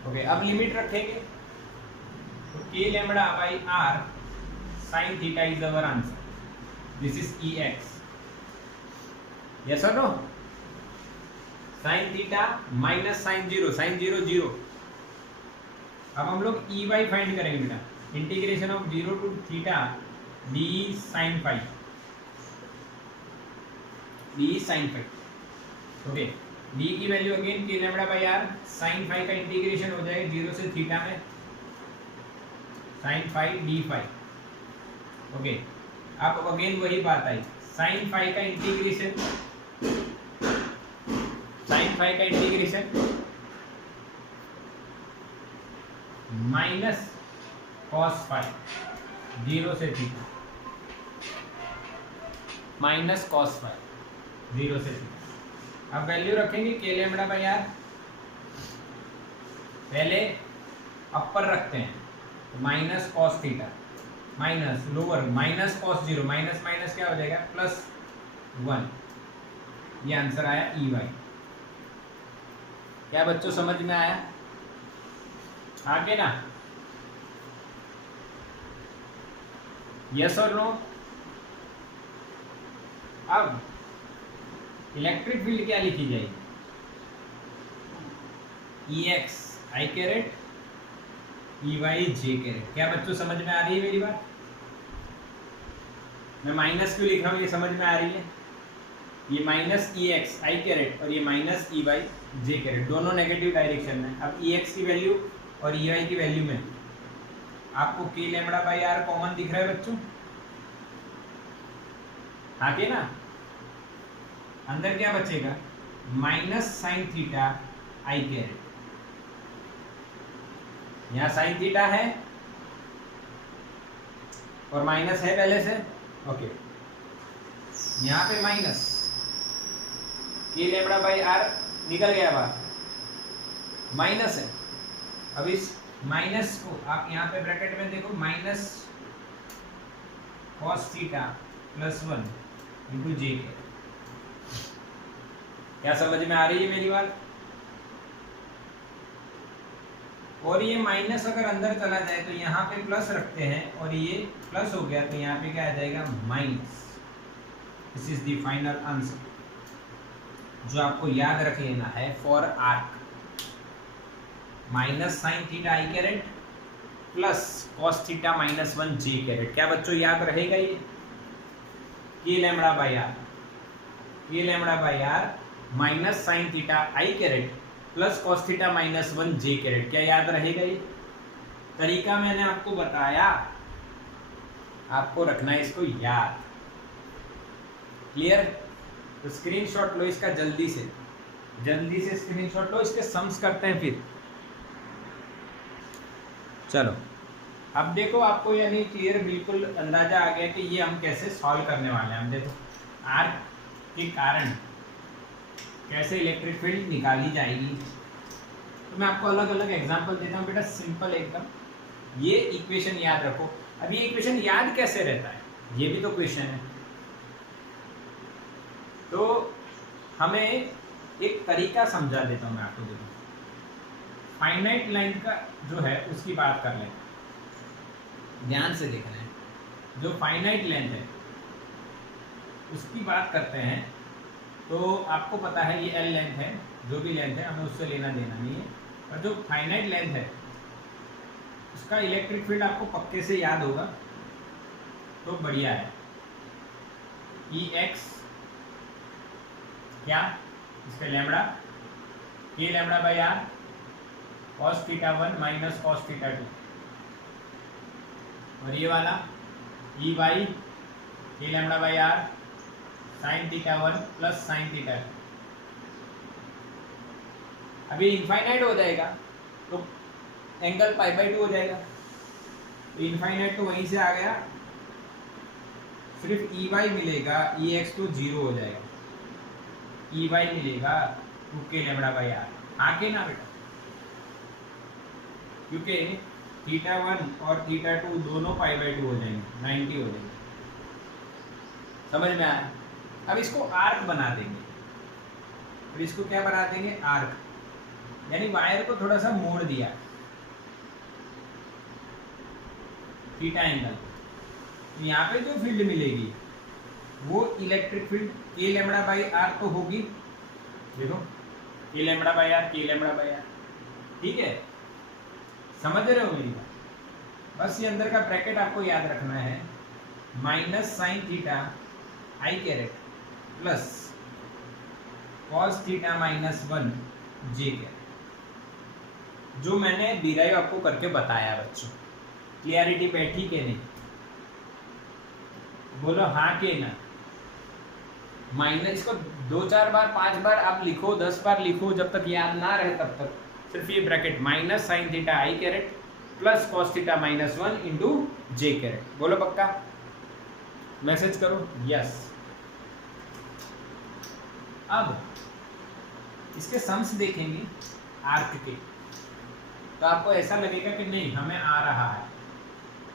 ओके, अब लिमिट रखेंगे, तो K lambda by R sine theta is our answer, this is E X, yes और no? Sine theta minus sine zero, sine zero zero. अब हम लोग ई वाई फाइंड करेंगे बेटा, integration of zero to theta D sine five, D sine five. Okay, D की value again K lambda by R, sine five का integration हो जाएगा zero से थीटा में, sine five D five. Okay, अब again वही बात आई, साइन फाइव का इंटीग्रेशन, साइन फाइव का integration minus cos five zero से theta, minus cos five zero से थीटा। अब वैल्यू रखेंगे के लैम्बडा बाई आर, पहले अपर रखते हैं, तो minus cos theta, minus lower minus cos zero, minus minus क्या हो जाएगा, प्लस वन। ये आंसर आया ई वाई। क्या बच्चों समझ में आया? आगे ना, यस और नो? अब इलेक्ट्रिक फील्ड क्या लिखी जाएगी, ई एक्स आई कैरेट ई वाई जे कैरेट। क्या बच्चों समझ में आ रही है मेरी बात? मैं माइनस क्यों लिख रहा हूँ, ये समझ में आ रही है? ये माइनस ई एक्स आई कैरेट और ये माइनस ई वाई जे कैरेट, दोनों नेगेटिव डायरेक्शन में। अब ई एक्स की वैल्यू और ई वाई की वैल्यू में आपको के लैम्बडा बाई आर कॉमन दिख रहा है बच्चों, आगे ना, अंदर क्या बचेगा, minus sine theta I carat. यहां साइन थीटा है और माइनस है पहले से, ओके, यहां पे माइनस के लैम्बडा बाई आर निकल गया बाहर, माइनस है। अब इस माइनस को आप यहां पे ब्रैकेट में देखो, minus cos theta plus one into J K. क्या समझ में आ रही है मेरी बात? और ये माइनस अगर अंदर चला जाए तो यहाँ पे प्लस रखते हैं, और ये प्लस हो गया तो यहाँ पे क्या आ जाएगा, minus. This is the final answer जो आपको याद रख लेना है for arc, minus sine theta I caret plus cos theta minus one J caret. क्या बच्चों याद रहेगा ये? K lambda by R, K lambda by R minus sine theta I caret plus cos theta minus one J caret. क्या याद रहेगा ये? तरीका मैंने आपको बताया, आपको रखना है इसको याद। क्लियर? तो स्क्रीनशॉट लो इसका, जल्दी से स्क्रीनशॉट लो, इसके सम्स करते हैं फिर। चलो अब देखो, आपको यानी क्लियर बिल्कुल अंदाजा आ गया कि ये हम कैसे सॉल्व करने वाले हैं। हम देखो आर्क के कारण कैसे इलेक्ट्रिक फील्ड निकाली जाएगी। तो मैं आपको अलग अलग एग्जांपल देता हूँ बेटा, सिंपल एकदम। ये इक्वेशन याद रखो। अब ये इक्वेशन याद कैसे रहता है, ये भी तो क्वेश्चन है। तो हमें एक तरीका समझा देता हूँ मैं आपको। देखो फाइनाइट लाइन का जो है उसकी बात कर लें, ध्यान से देखना है। जो फाइनाइट लेंथ है उसकी बात करते हैं, तो आपको पता है ये एल लेंथ है, जो भी लेंथ है हमें उससे लेना देना नहीं है। और जो फाइनाइट लेंथ है उसका इलेक्ट्रिक फील्ड आपको पक्के से याद होगा, तो बढ़िया है। ई एक्स क्या, इसका lambda K lambda by R cos theta one minus cos theta two, और ये वाला E Y K lambda by R sine theta one plus sine theta two. अभी इनफाइनाइट हो जाएगा तो एंगल पाई बाई टू हो जाएगा। तो इनफाइनाइट तो वहीं से आ गया सिर्फ ई वाई मिलेगा, ई एक्स तो जीरो हो जाएगा, ई वाई मिलेगा 2k लेमड़ा बाई आर। आके ना बेटा, क्योंकि थीटा 1 और थीटा 2 दोनों पाई बाई 2 हो जाएंगे, 90 हो जाएंगे। समझ में आया? अब इसको आर्क बना देंगे, और इसको क्या बना देंगे, आर्क, यानी वायर को थोड़ा सा मोड़ दिया थीटा एंगल। तो यहाँ पे जो फील्ड मिलेगी वो इलेक्ट्रिक फील्ड के लेमड़ा बाई आर तो होगी, देखो के लेमड़ा बाई आर, के लेमड़ा बाई आर, ठीक है? समझ रहे हो मेरी बात? बस ये अंदर का ब्रैकेट आपको याद रखना है, minus sine theta I caret plus cos theta minus 1 J caret, जो मैंने डिराइव आपको करके बताया बच्चों। क्लियरिटी बैठी के नहीं? बोलो हाँ के ना। माइनस इसको 2-4 बार 5 बार आप लिखो, 10 बार लिखो, जब तक याद ना रहे तब तक सिर्फ ये bracket minus sine theta I caret plus cos theta minus 1 into J caret. बोलो पक्का? मैसेज करो यस। अब इसके सम्स देखेंगे आर्क के, तो आपको ऐसा लगेगा कि नहीं हमें आ रहा है।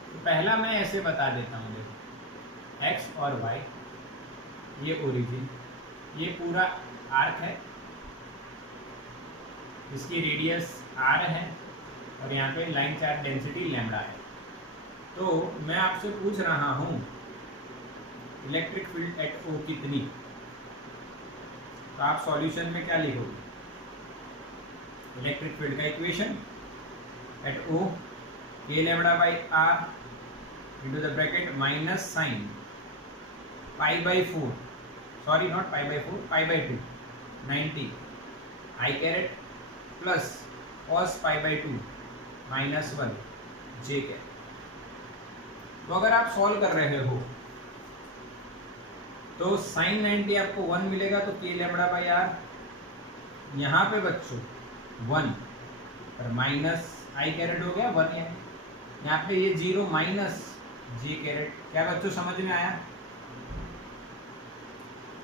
तो पहला मैं ऐसे बता देता हूँ, देखो एक्स और वाई, ये ओरिजिन, ये पूरा आर्क है, इसकी रेडियस आर है, और यहाँ पे लाइन चार्ज डेंसिटी लैम्डा है। तो मैं आपसे पूछ रहा हूँ इलेक्ट्रिक फील्ड एट ओ कितनी? तो आप सॉल्यूशन में क्या लिखोगे? इलेक्ट्रिक फील्ड का equation at O K lambda by R into the bracket minus sine pi by 4, sorry not pi by 4, pi by 2, 90 I caret plus cos pi by 2 minus 1 J caret. तो अगर आप solve कर रहे हो तो sign 90 आपको 1 मिलेगा, तो के लेमड़ा बाई आर यहाँ पे बच्चों 1 और माइनस आई कैरेट हो गया 1, यहाँ पे ये 0 माइनस जे कैरेट। क्या बच्चों समझ में आया?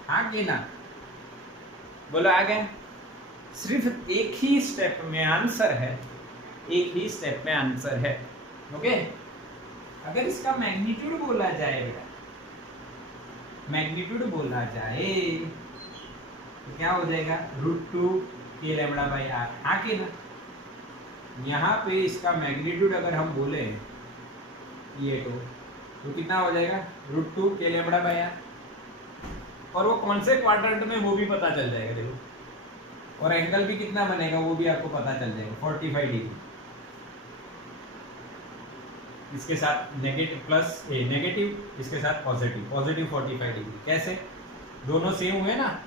हाँ कि ना? बोलो आ गया? सिर्फ एक ही स्टेप में आंसर है, एक ही स्टेप में आंसर है। ओके? अगर इसका मैग्नीट्यूड बोला जाए बेटा, मैग्नीट्यूड बोला जाए तो क्या हो जाएगा, √2 के लेमड़ा बाई आर। हाँ कि ना? यहाँ पे इसका मैग्नीट्यूड अगर हम बोले ये तो कितना हो जाएगा, √2 के लेमड़ा बाई आर, और वो कौन से क्वाड्रेंट में वो भी पता चल जाएगा देखो, और एंगल भी कितना बनेगा वो भी आपको पता चल जाएगा, 45 डिग्री। इसके साथ नेगेटिव प्लस नेगेटिव, इसके साथ पॉजिटिव, पॉजिटिव 45 डिग्री। कैसे? दोनों सेम हुए ना,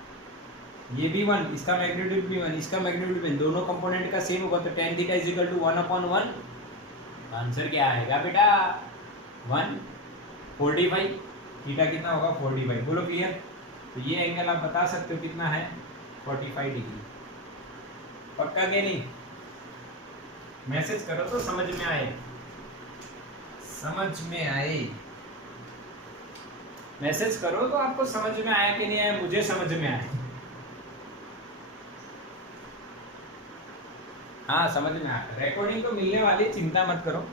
ये भी 1, इसका मैग्नीट्यूड भी 1, इसका मैग्नीट्यूड भी 1, दोनों कंपोनेंट का सेम होगा, तो tan theta is equal to 1/1। Answer क्या आएगा बेटा? 1/45। थीटा कितना होगा? 45। बोलो क्लियर? तो ये एंगल आप बता सकते हो कितना है, 45 डिग्री। पक्का के नहीं? मैसेज करो तो समझ में आए, समझ में आए। मैसेज करो तो आपको समझ में आया कि नहीं आया, मुझे समझ में आया। हाँ समझ में आया। रिकॉर्डिंग तो मिलने वाली, चिंता मत करो,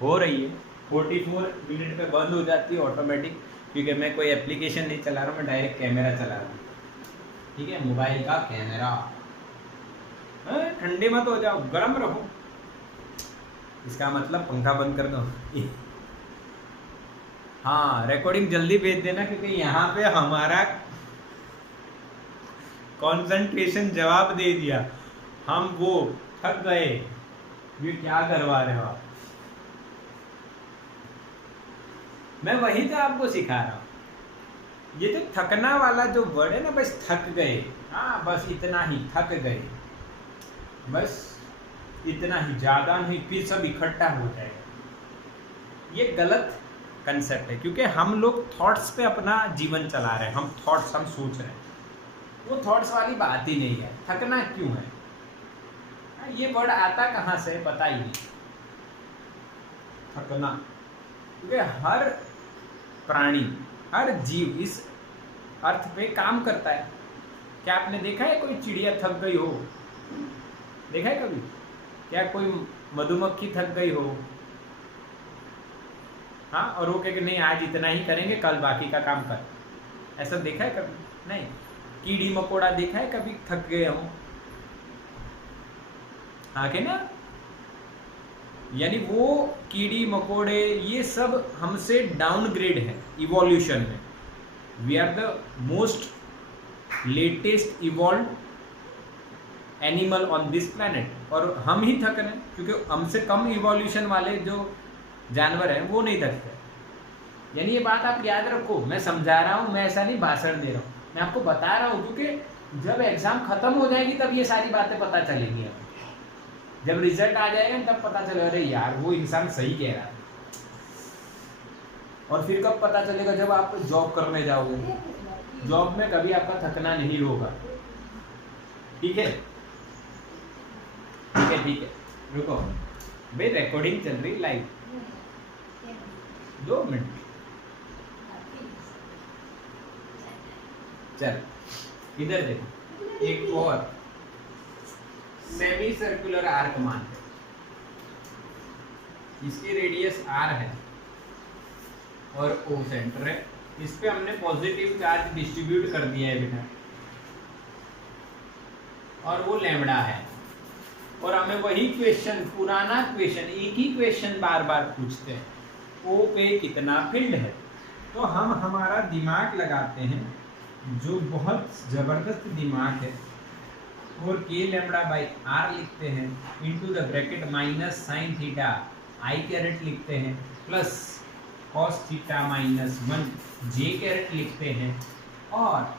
हो रही है। 44 मिनट पे बंद हो जाती है ऑटोमेटिक, क्योंकि मैं कोई एप्लीकेशन नहीं चला रहा हूँ, मैं डायरेक्ट कैमरा चला रहा हूँ। ठीक है, मोबाइल का कैमरा। ठंडे मत हो जाओ, गर्म रहो। इसका मतलब पंखा बंद कर दो। हाँ, रिकॉर्डिंग जल्दी भेज देना, क्योंकि यहाँ पे हमारा कंसंट्रेशन जवाब दे दिया, हम वो थक गए। ये क्या करवा रहे हो आप? मैं वही तो आपको सिखा रहा हूँ। ये जो थकना वाला जो वर्ड है ना, बस थक गए, हाँ बस इतना ही, थक गए, बस इतना ही, ज़्यादा नहीं, फिर सब इकट्ठा हो जाएगा। ये गलत कंसेप्ट है, क्योंकि हम लोग थॉट्स पे अपना जीवन चला रहे हैं। हम थॉट्स, हम सोच रहे हैं, वो थॉट्स वाली बात ही नहीं है। थकना क्यों है? ये वर्ड आता कहाँ से पता ही नहीं, थकना। क्योंकि हर प्राणी, हर जीव इस अर्थ पे काम करता है। क्या आपने देखा है कोई चिड़िया थक गई हो? देखा है कभी? क्या कोई मधुमक्खी थक गई हो? हाँ, और वो कहे कि नहीं आज इतना ही करेंगे, कल बाकी का काम कर। ऐसा देखा है कभी? नहीं। कीड़ी मकोड़ा देखा है कभी थक गए हो? आगे ना, यानी वो कीड़ी मकोड़े ये सब हमसे डाउनग्रेड है इवोल्यूशन में। We are the most latest evolve animal on this planet, और हम ही थक रहे हैं क्योंकि हमसे कम इवोल्यूशन वाले जो जानवर हैं वो नहीं थकते। यानी ये बात आप याद रखो, मैं समझा रहा हूँ, मैं ऐसा नहीं भाषण दे रहा हूँ, मैं आपको बता रहा हूँ क्योंकि जब एग्जाम खत्म हो जाएगी तब ये सारी बातें पता चलेंगी। जब रिजल्ट आ जाएगा तब पता चलेगा अरे यार वो इंसान सही कह रहा है। और फिर कब पता चलेगा? जब आप जॉब करने जाओगे, जॉब में कभी आपका थकना नहीं होगा। ठीक है, ठीक है, ठीक है, रुको भाई, रिकॉर्डिंग चल रही लाइव। 2 मिनट चल, इधर देखो, एक और सेमी सर्कुलर आर्क मान, इसकी रेडियस r है और O सेंटर है। इस पे हमने पॉजिटिव चार्ज डिस्ट्रीब्यूट कर दिया है बेटा, और वो लैम्बडा है। और हमें वही क्वेश्चन, पुराना क्वेश्चन, एक ही क्वेश्चन बार बार पूछते हैं, O पे कितना फील्ड है। तो हम हमारा दिमाग लगाते हैं, जो बहुत जबरदस्त दिमाग है, और के लैम्बडा बाई आर लिखते हैं into the bracket minus sine theta I caret लिखते हैं plus cos theta minus 1 J caret लिखते हैं, और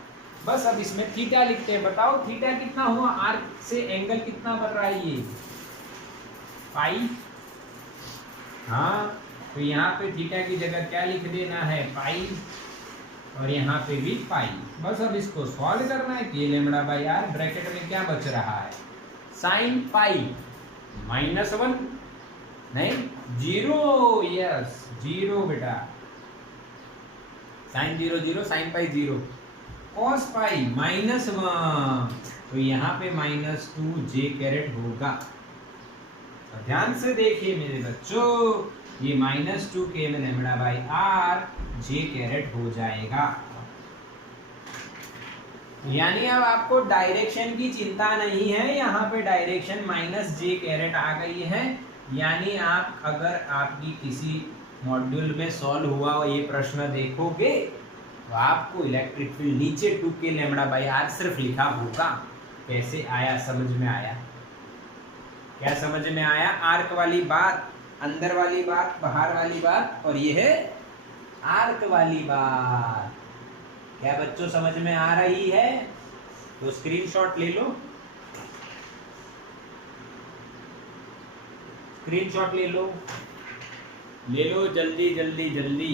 बस अब इसमें थीटा लिखते हैं। बताओ थीटा कितना हुआ? आर से एंगल कितना बन रहा है? ये पाई। हाँ, तो यहाँ पे थीटा की जगह क्या लिख देना है? पाई, और यहाँ पे भी पाई। बस अब इसको सॉल्व करना है। के लैम्बडा बाई आर, ब्रैकेट में क्या बच रहा है? साइन पाई माइनस 1, नहीं 0, यस 0 बेटा, sine 0 0, sine pi 0, cos pi minus 1, तो यहाँ पे माइनस 2 जे कैरेट होगा। तो ध्यान से देखिए मेरे बच्चों, ये minus 2 K lambda by R J caret हो जाएगा। यानी अब आपको डायरेक्शन की चिंता नहीं है, यहाँ पे डायरेक्शन माइनस जे कैरेट आ गई है। यानी आप अगर आपकी किसी मॉड्यूल में सॉल्व हुआ ये प्रश्न देखोगे तो आपको इलेक्ट्रिक फील्ड नीचे 2 के लैम्बडा बाई आर सिर्फ लिखा होगा। कैसे आया? समझ में आया? क्या समझ में आया? आर्क वाली बात, अंदर वाली बात, बाहर वाली बात, और ये है आर्क वाली बात। क्या बच्चों समझ में आ रही है? तो स्क्रीनशॉट ले लो, स्क्रीनशॉट ले लो, ले लो जल्दी जल्दी जल्दी।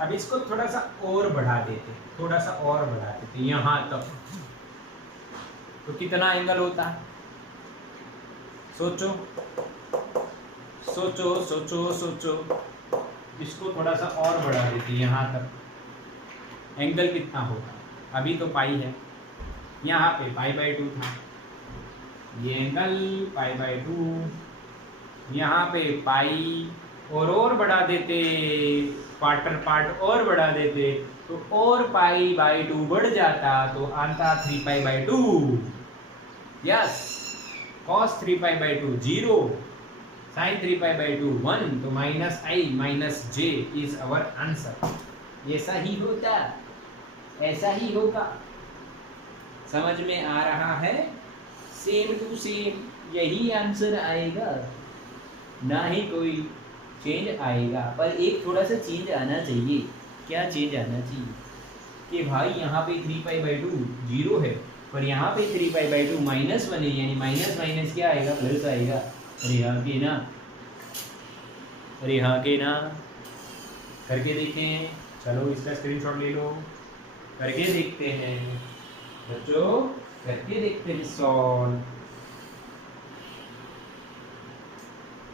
अब इसको थोड़ा सा और बढ़ा देते, थोड़ा सा और बढ़ा देते यहाँ तक, तो कितना एंगल होता है? सोचो सोचो सोचो सोचो, इसको थोड़ा सा और बढ़ा देते यहाँ तक, एंगल कितना होगा? अभी तो पाई है, यहाँ पे पाई बाई 2 था, ये एंगल पाई बाई 2, यहाँ पे पाई, और बढ़ा देते, क्वार्टर पार्ट और बढ़ा देते, तो और पाई बाई 2 बढ़ जाता, तो आता 3 पाई by 2, yes, cos 3 pi by 2 0, sin 3 pi by 2 1, तो minus I minus J is our answer. ऐसा ही होता, ऐसा ही होगा। समझ में आ रहा है? सेम टू सेम यही आंसर आएगा, ना ही कोई चेंज आएगा। पर एक थोड़ा सा चेंज आना चाहिए। क्या चेंज आना चाहिए? कि भाई यहाँ पे 3 पाई बाई 2 0 है, पर यहाँ पे 3 पाई बाई 2 माइनस 1 है, यानी माइनस माइनस क्या आएगा? प्लस आएगा। अरे हाँ के ना, अरे हाँ के ना, करके देखते हैं। चलो इसका स्क्रीनशॉट ले लो, करके देखते हैं बच्चों, करके देखते हैं सॉल्व।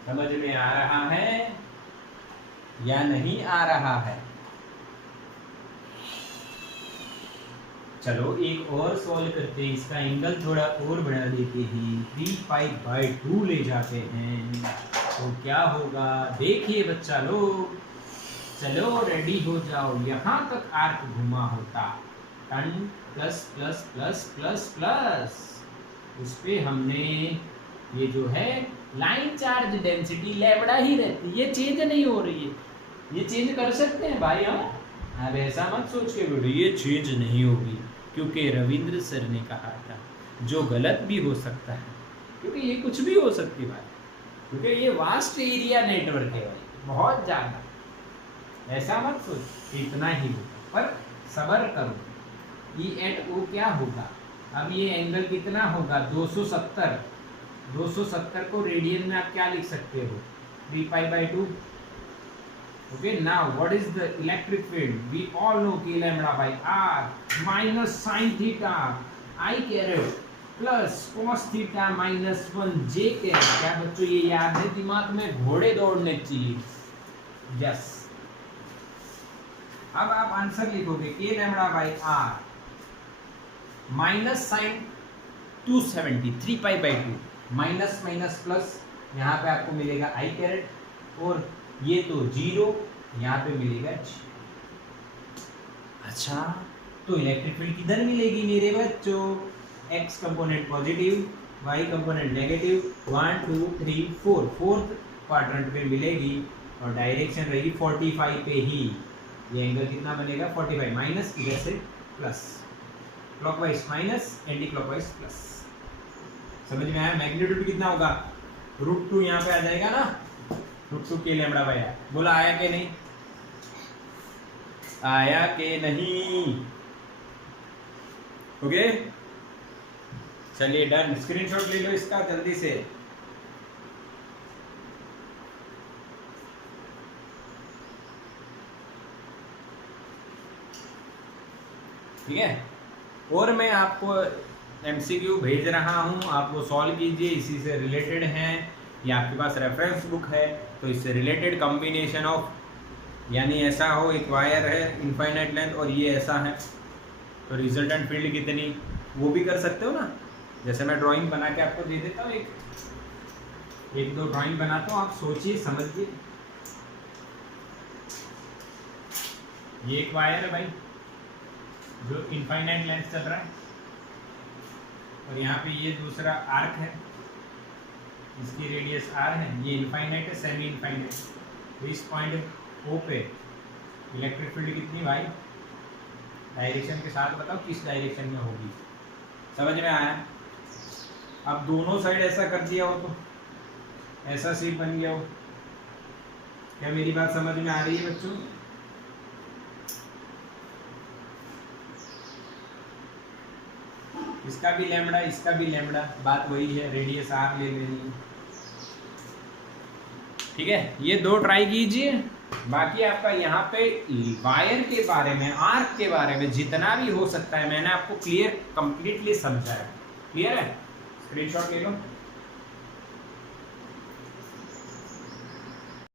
समझ में आ रहा है? या नहीं आ रहा है? चलो एक और सॉल्व करते हैं, इसका एंगल थोड़ा और बढ़ा देते हैं, 3π/2 ले जाते हैं तो क्या होगा? देखिए बच्चा लोग, चलो रेडी हो जाओ, यहाँ तक आर्क घुमा होता, ton plus plus plus plus plus, उस पे हमने ये जो है लाइन चार्ज डेंसिटी लैम्डा ही रहती, ये चेंज नहीं हो रही है, ये चेंज कर सकते हैं भाई हम। अब ऐसा मत सोच के बेटो ये चेंज नहीं होगी, क्योंकि रविंद्र सर ने कहा था जो गलत भी हो सकता है, क्योंकि ये कुछ भी हो सकती है भाई, क्योंकि ये वास्ट एरिया नेटवर्क है भाई, बहुत ज़्यादा। ऐसा मत सोच इतना ही होगा, पर सब्र करो। E@O क्या होगा? अब ये एंगल कितना होगा? 270। 270 को रेडियन में आप क्या लिख सकते हो? 3π/2। Okay, now what is the electric field? We all know कि lambda by r minus sin theta I caret plus cos theta minus 1 j caret। क्या बच्चों ये याद है दिमाग में? घोड़े दौड़ने चाहिए। यस, अब आप आंसर लिखोगे k lambda by r minus sine 270 3π/2 minus minus plus, यहाँ पे आपको मिलेगा I कैरेट, और ये तो 0, यहाँ पे मिलेगा G। अच्छा, तो इलेक्ट्रिक फील्ड किधर मिलेगी मेरे बच्चों? x component positive, y component negative, 1 2 3 4 fourth quadrant पे मिलेगी, और डायरेक्शन रहेगी 45 पे ही। ये एंगल कितना बनेगा? 45, माइनस इधर से plus, clockwise minus, anti clockwise plus. समझ में आया? मैग्नीट्यूड कितना होगा? √2 यहाँ पे आ जाएगा ना, √2 k लैम्डा बाय r। बोला आया कि नहीं? आया कि नहीं? ओके, चलिए डन। स्क्रीनशॉट ले लो इसका जल्दी से। ठीक है, और मैं आपको MCQ भेज रहा हूँ, आप वो सॉल्व कीजिए, इसी से रिलेटेड हैं, या आपके पास रेफरेंस बुक है तो इससे रिलेटेड कॉम्बिनेशन ऑफ, यानी ऐसा हो एक वायर है इनफाइनाइट लेंथ और ये ऐसा है, तो रिजल्टेंट फील्ड कितनी, वो भी कर सकते हो ना। जैसे मैं ड्राइंग बना के आपको दे देता हूँ, एक दो ड्राइंग बनाता हूँ, आप सोचिए समझिए। ये एक वायर है भाई जो इनफाइनाइट लेंथ चल रहा है, और यहाँ पे ये दूसरा आर्क है, इसकी रेडियस r है, ये इनफाइनाइट है, सेमी इनफाइनाइट। तो इस पॉइंट O पे इलेक्ट्रिक फील्ड कितनी भाई? डायरेक्शन के साथ बताओ किस डायरेक्शन में होगी। समझ में आया? अब दोनों साइड ऐसा कर दिया हो तो ऐसा शेप बन गया हो। क्या मेरी बात समझ में आ रही है बच्चों? इसका भी लैम्बडा, इसका भी लैम्बडा, बात वही है, रेडियस r ले लेनी है। ठीक है, ये दो ट्राई कीजिए। बाकी आपका यहाँ पे वायर के बारे में, आर्क के बारे में जितना भी हो सकता है मैंने आपको क्लियर कंप्लीटली समझाया। क्लियर है? स्क्रीनशॉट ले लो।